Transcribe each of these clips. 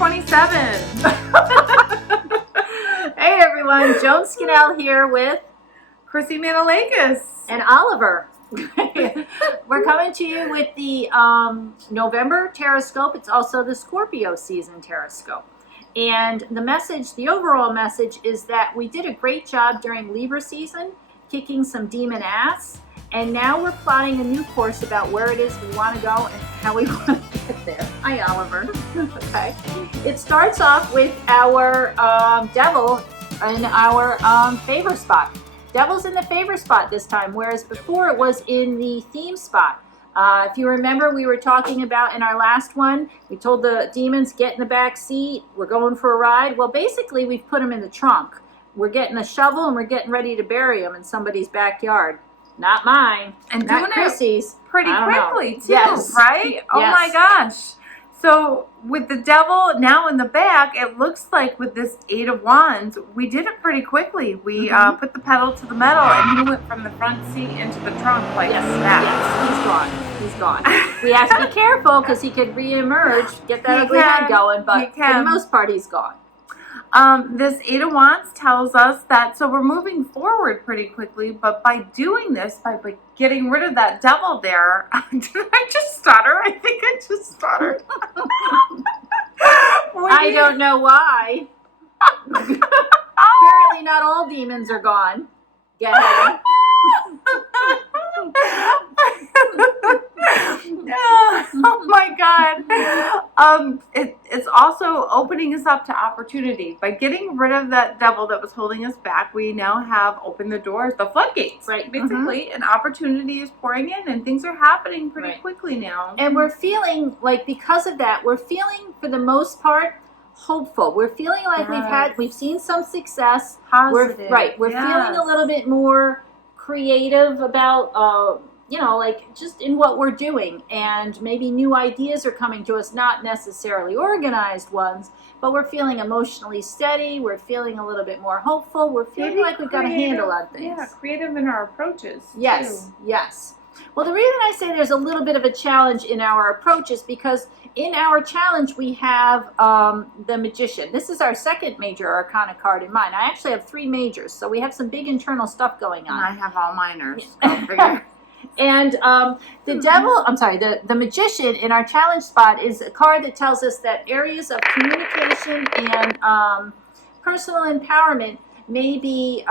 27. Hey everyone, Joan Scannell here with ChrissyMTarot. and Oliver. We're coming to you with the November tartoscope. It's also the Scorpio season tartoscope. And the message, the overall message is that we did a great job during Libra season, kicking some demon ass. And now we're plotting a new course about where it is we want to go and how we want to get there. Hi, Oliver. Okay. It starts off with our devil in our favor spot. Devil's in the favor spot this time, whereas before it was in the theme spot. If you remember, we were talking about in our last one, we told the demons, get in the back seat, we're going for a ride. Well, basically, we've put them in the trunk. We're getting a shovel and we're getting ready to bury them in somebody's backyard. Not mine. And not doing Chrissy's. pretty quickly, too, Yes. right? Oh Yes. my gosh. So with the devil now in the back, it looks like with this 8 of Wands, we did it pretty quickly. We put the pedal to the metal, and he went from the front seat into the trunk like that. Yes, he's gone. He's gone. We have to be careful because he could re-emerge, get that ugly head going, but for the most part, he's gone. This 8 of Wands tells us that, so we're moving forward pretty quickly, but by doing this, by getting rid of that devil there, did I just stutter? I think I just stuttered. I don't know why. Apparently not all demons are gone. Get it? Oh my God. It's also opening us up to opportunity. By getting rid of that devil that was holding us back, we now have opened the doors, the floodgates, right? Basically, and opportunity is pouring in and things are happening pretty quickly now. And we're feeling like, because of that, we're feeling for the most part hopeful. We're feeling like we've seen some success. Positive. We're feeling a little bit more creative about like just in what we're doing, and maybe new ideas are coming to us, not necessarily organized ones, but we're feeling emotionally steady. We're feeling a little bit more hopeful. We're feeling maybe like we've got a handle on things. Yeah, creative in our approaches. Yes, too. yes. Well, the reason I say there's a little bit of a challenge in our approach is because in our challenge we have the Magician. This is our second major arcana card in mine. I actually have 3 majors, so we have some big internal stuff going on. And I have all minors. Go figure. And the devil, I'm sorry, the Magician in our challenge spot is a card that tells us that areas of communication and personal empowerment may be,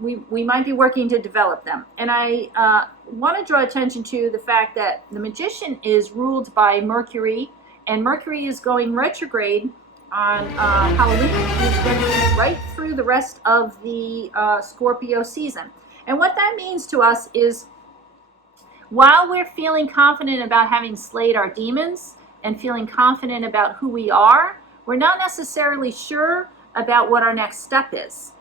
we might be working to develop them. And I want to draw attention to the fact that the Magician is ruled by Mercury, and Mercury is going retrograde on Halloween. It's going to be right through the rest of the Scorpio season. And what that means to us is, while we're feeling confident about having slayed our demons and feeling confident about who we are, we're not necessarily sure about what our next step is.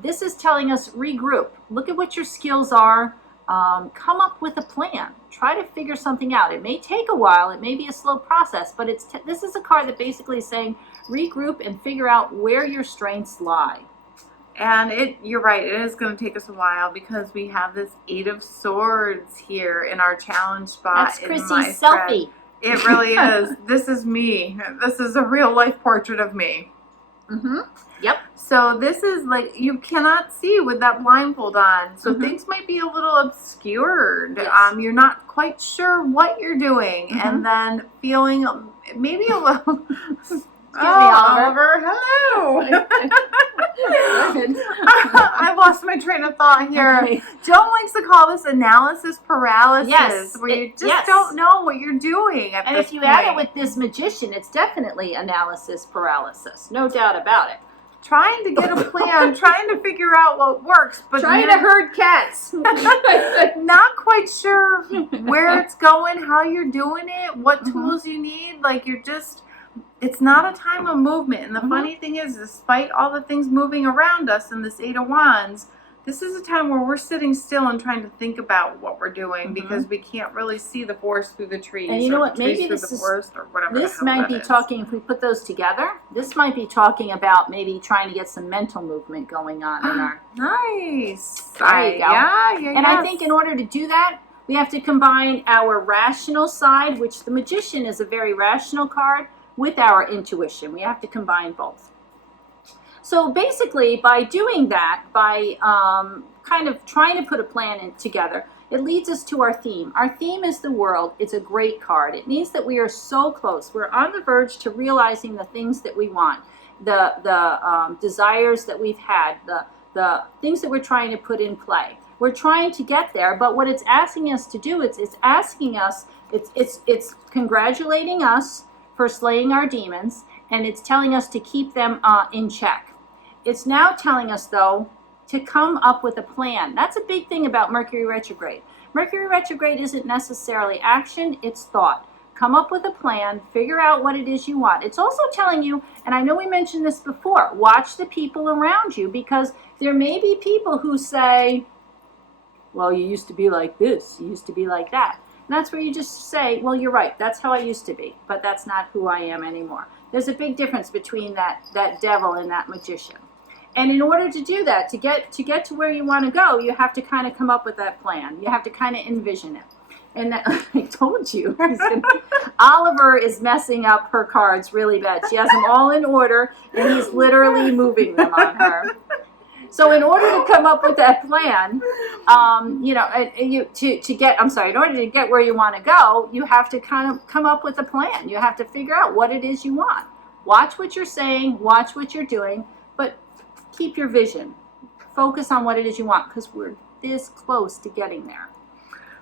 This is telling us regroup. Look at what your skills are. Come up with a plan. Try to figure something out. It may take a while. It may be a slow process, but this is a card that basically is saying regroup and figure out where your strengths lie. And you're right, it is going to take us a while because we have this 8 of Swords here in our challenge spot. That's Chrissy's selfie. It really is. This is me. This is a real life portrait of me. Yep. So this is like, you cannot see with that blindfold on. So things might be a little obscured. Yes. You're not quite sure what you're doing. And then feeling maybe a little... Excuse me, Oliver. Hello. I lost my train of thought here. Okay. Joan likes to call this analysis paralysis, where you just don't know what you're doing at this point. And if you add it with this Magician, it's definitely analysis paralysis. No doubt about it. Trying to get a plan, trying to figure out what works, but trying to herd cats. Not quite sure where it's going, how you're doing it, what tools you need. Like, you're just... It's not a time of movement. And the funny thing is, despite all the things moving around us in this 8 of Wands, this is a time where we're sitting still and trying to think about what we're doing because we can't really see the forest through the trees. And you know what? Maybe this might be talking, if we put those together, this might be talking about maybe trying to get some mental movement going on in our... Nice. There you go. Yeah, and I think in order to do that, we have to combine our rational side, which the Magician is a very rational card, with our intuition. We have to combine both. So basically, by doing that, by kind of trying to put a plan together, it leads us to our theme. Our theme is the world. It's a great card. It means that we are so close. We're on the verge to realizing the things that we want, the desires that we've had, the things that we're trying to put in play. We're trying to get there, but what it's asking us to do, it's asking us, it's congratulating us for slaying our demons, and it's telling us to keep them in check. It's now telling us, though, to come up with a plan. That's a big thing about Mercury retrograde. Mercury retrograde isn't necessarily action, it's thought. Come up with a plan, figure out what it is you want. It's also telling you, and I know we mentioned this before, watch the people around you, because there may be people who say, well, you used to be like this, you used to be like that. And that's where you just say, well, you're right, that's how I used to be, but that's not who I am anymore. There's a big difference between that devil and that magician. And in order to do that, to get to where you want to go, you have to kind of come up with that plan. You have to kind of envision it. And that, I told you, Oliver is messing up her cards really bad. She has them all in order, and he's literally moving them on her. So in order to come up with that plan, in order to get where you want to go, you have to kind of come up with a plan. You have to figure out what it is you want. Watch what you're saying, watch what you're doing, but keep your vision. Focus on what it is you want, because we're this close to getting there.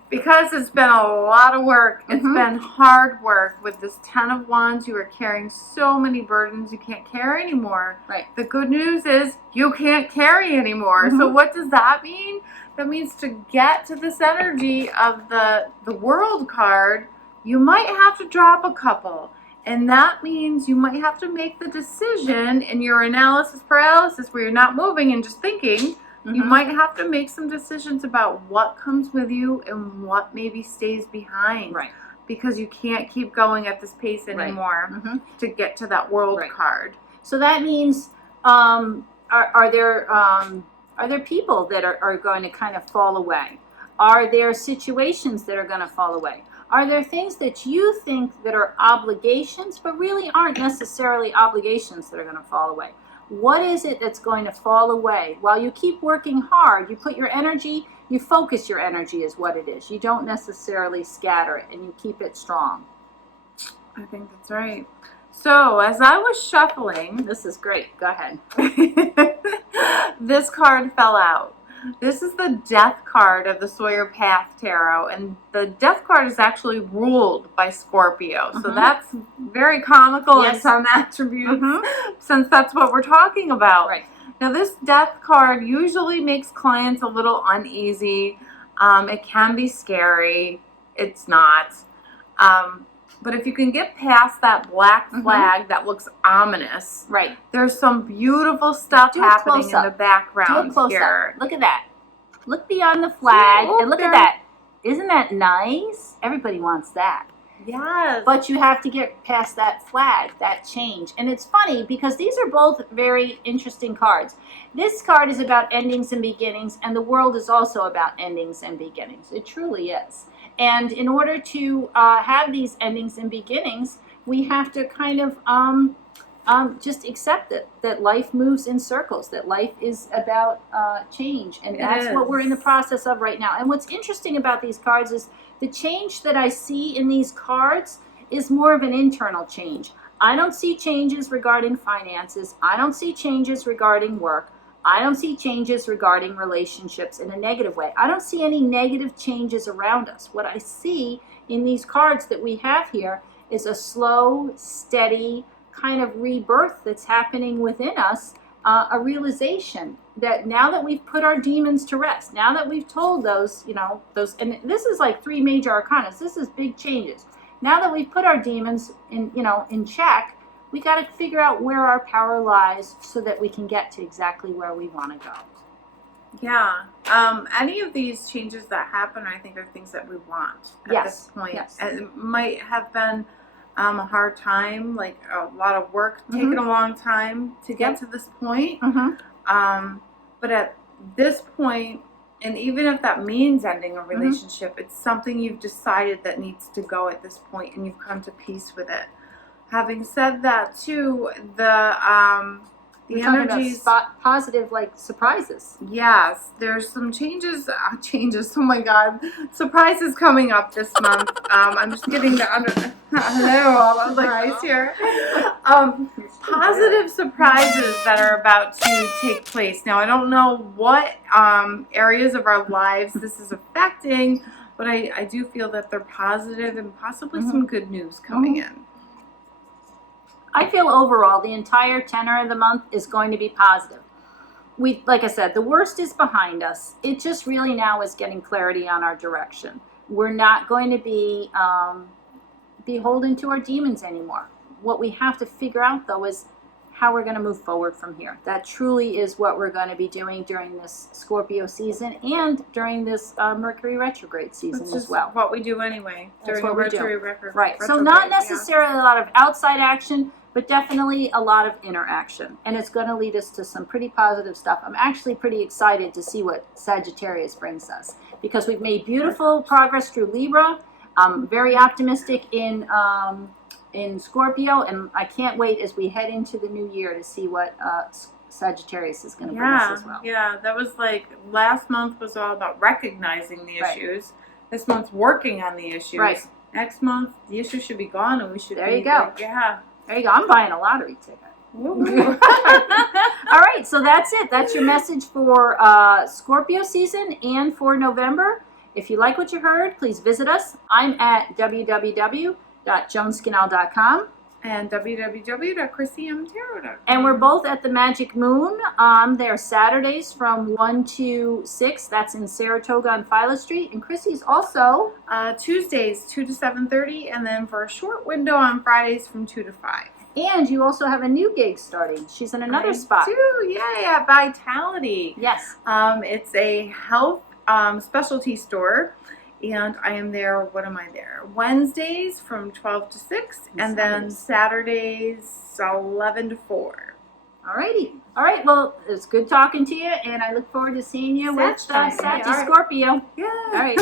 Because it's been a lot of work. It's been hard work. With this 10 of Wands, you are carrying so many burdens you can't carry anymore. Right. The good news is you can't carry anymore. So what does that mean? That means to get to this energy of the World card, you might have to drop a couple. And that means you might have to make the decision in your analysis paralysis, where you're not moving and just thinking. You might have to make some decisions about what comes with you and what maybe stays behind. Right. Because you can't keep going at this pace anymore to get to that World card. So that means, are there people that are going to kind of fall away? Are there situations that are going to fall away? Are there things that you think that are obligations, but really aren't necessarily obligations that are going to fall away? What is it that's going to fall away? While you keep working hard, you put your energy, you focus your energy is what it is. You don't necessarily scatter it, and you keep it strong. I think that's right. So as I was shuffling, this is great. Go ahead. This card fell out. This is the Death card of the Sawyer Path Tarot, and the Death card is actually ruled by Scorpio. So that's very comical in some attributes, since that's what we're talking about. Right. Now, this Death card usually makes clients a little uneasy. It can be scary. It's not. But if you can get past that black flag that looks ominous, there's some beautiful stuff happening in the background here. Look at that. Look beyond the flag and look at that. Isn't that nice? Everybody wants that. Yes. But you have to get past that flag, that change. And it's funny because these are both very interesting cards. This card is about endings and beginnings, and the World is also about endings and beginnings. It truly is. And in order to have these endings and beginnings, we have to kind of just accept it, that life moves in circles, that life is about change. And that's what we're in the process of right now. And what's interesting about these cards is the change that I see in these cards is more of an internal change. I don't see changes regarding finances. I don't see changes regarding work. I don't see changes regarding relationships in a negative way. I don't see any negative changes around us. What I see in these cards that we have here is a slow, steady kind of rebirth that's happening within us, a realization that now that we've put our demons to rest, now that we've told those, and this is like 3 major arcana, this is big changes. Now that we've put our demons in check, we got to figure out where our power lies so that we can get to exactly where we want to go. Yeah. Any of these changes that happen, I think, are things that we want at this point. Yes. And it might have been a hard time, like a lot of work, taking a long time to get to this point. But at this point, and even if that means ending a relationship, it's something you've decided that needs to go at this point, and you've come to peace with it. Having said that, too, the We're talking about energies. positive, like, surprises. Yes, there's some changes. Oh my God, surprises coming up this month. I'm just getting the under. Hello, all of the guys here. Positive surprises that are about to take place. Now, I don't know what areas of our lives this is affecting, but I do feel that they're positive and possibly some good news coming in. I feel overall the entire tenor of the month is going to be positive. Like I said, the worst is behind us. It just really now is getting clarity on our direction. We're not going to be beholden to our demons anymore. What we have to figure out, though, is how we're going to move forward from here. That truly is what we're going to be doing during this Scorpio season and during this Mercury Retrograde season as well. What we do anyway. That's During what we're Mercury doing. Retrograde. Right. So not necessarily a lot of outside action, but definitely a lot of interaction. And it's going to lead us to some pretty positive stuff. I'm actually pretty excited to see what Sagittarius brings us, because we've made beautiful progress through Libra. I'm very optimistic in Scorpio, and I can't wait as we head into the new year to see what Sagittarius is going to bring us as well. Yeah, that was like last month was all about recognizing the issues. This month's working on the issues. Right. Next month, the issues should be gone, and we should. There you go. Yeah. There you go. I'm buying a lottery ticket. All right, so that's it. That's your message for Scorpio season and for November. If you like what you heard, please visit us. I'm at www.joanskinell.com. And www.ChrissyMTarot.com. And we're both at the Magic Moon. They're Saturdays from 1 to 6. That's in Saratoga on Philo Street. And Chrissy's also Tuesdays 2 to 7:30, and then for a short window on Fridays from 2 to 5. And you also have a new gig starting. She's in another spot. Yeah, Vitality. Yes. It's a health specialty store. And I am there, what am I there? Wednesdays from 12 to 6, and then Saturdays 11 to 4. Alrighty. All right, well, it's good talking to you, and I look forward to seeing you with Scorpio. Yeah. All right.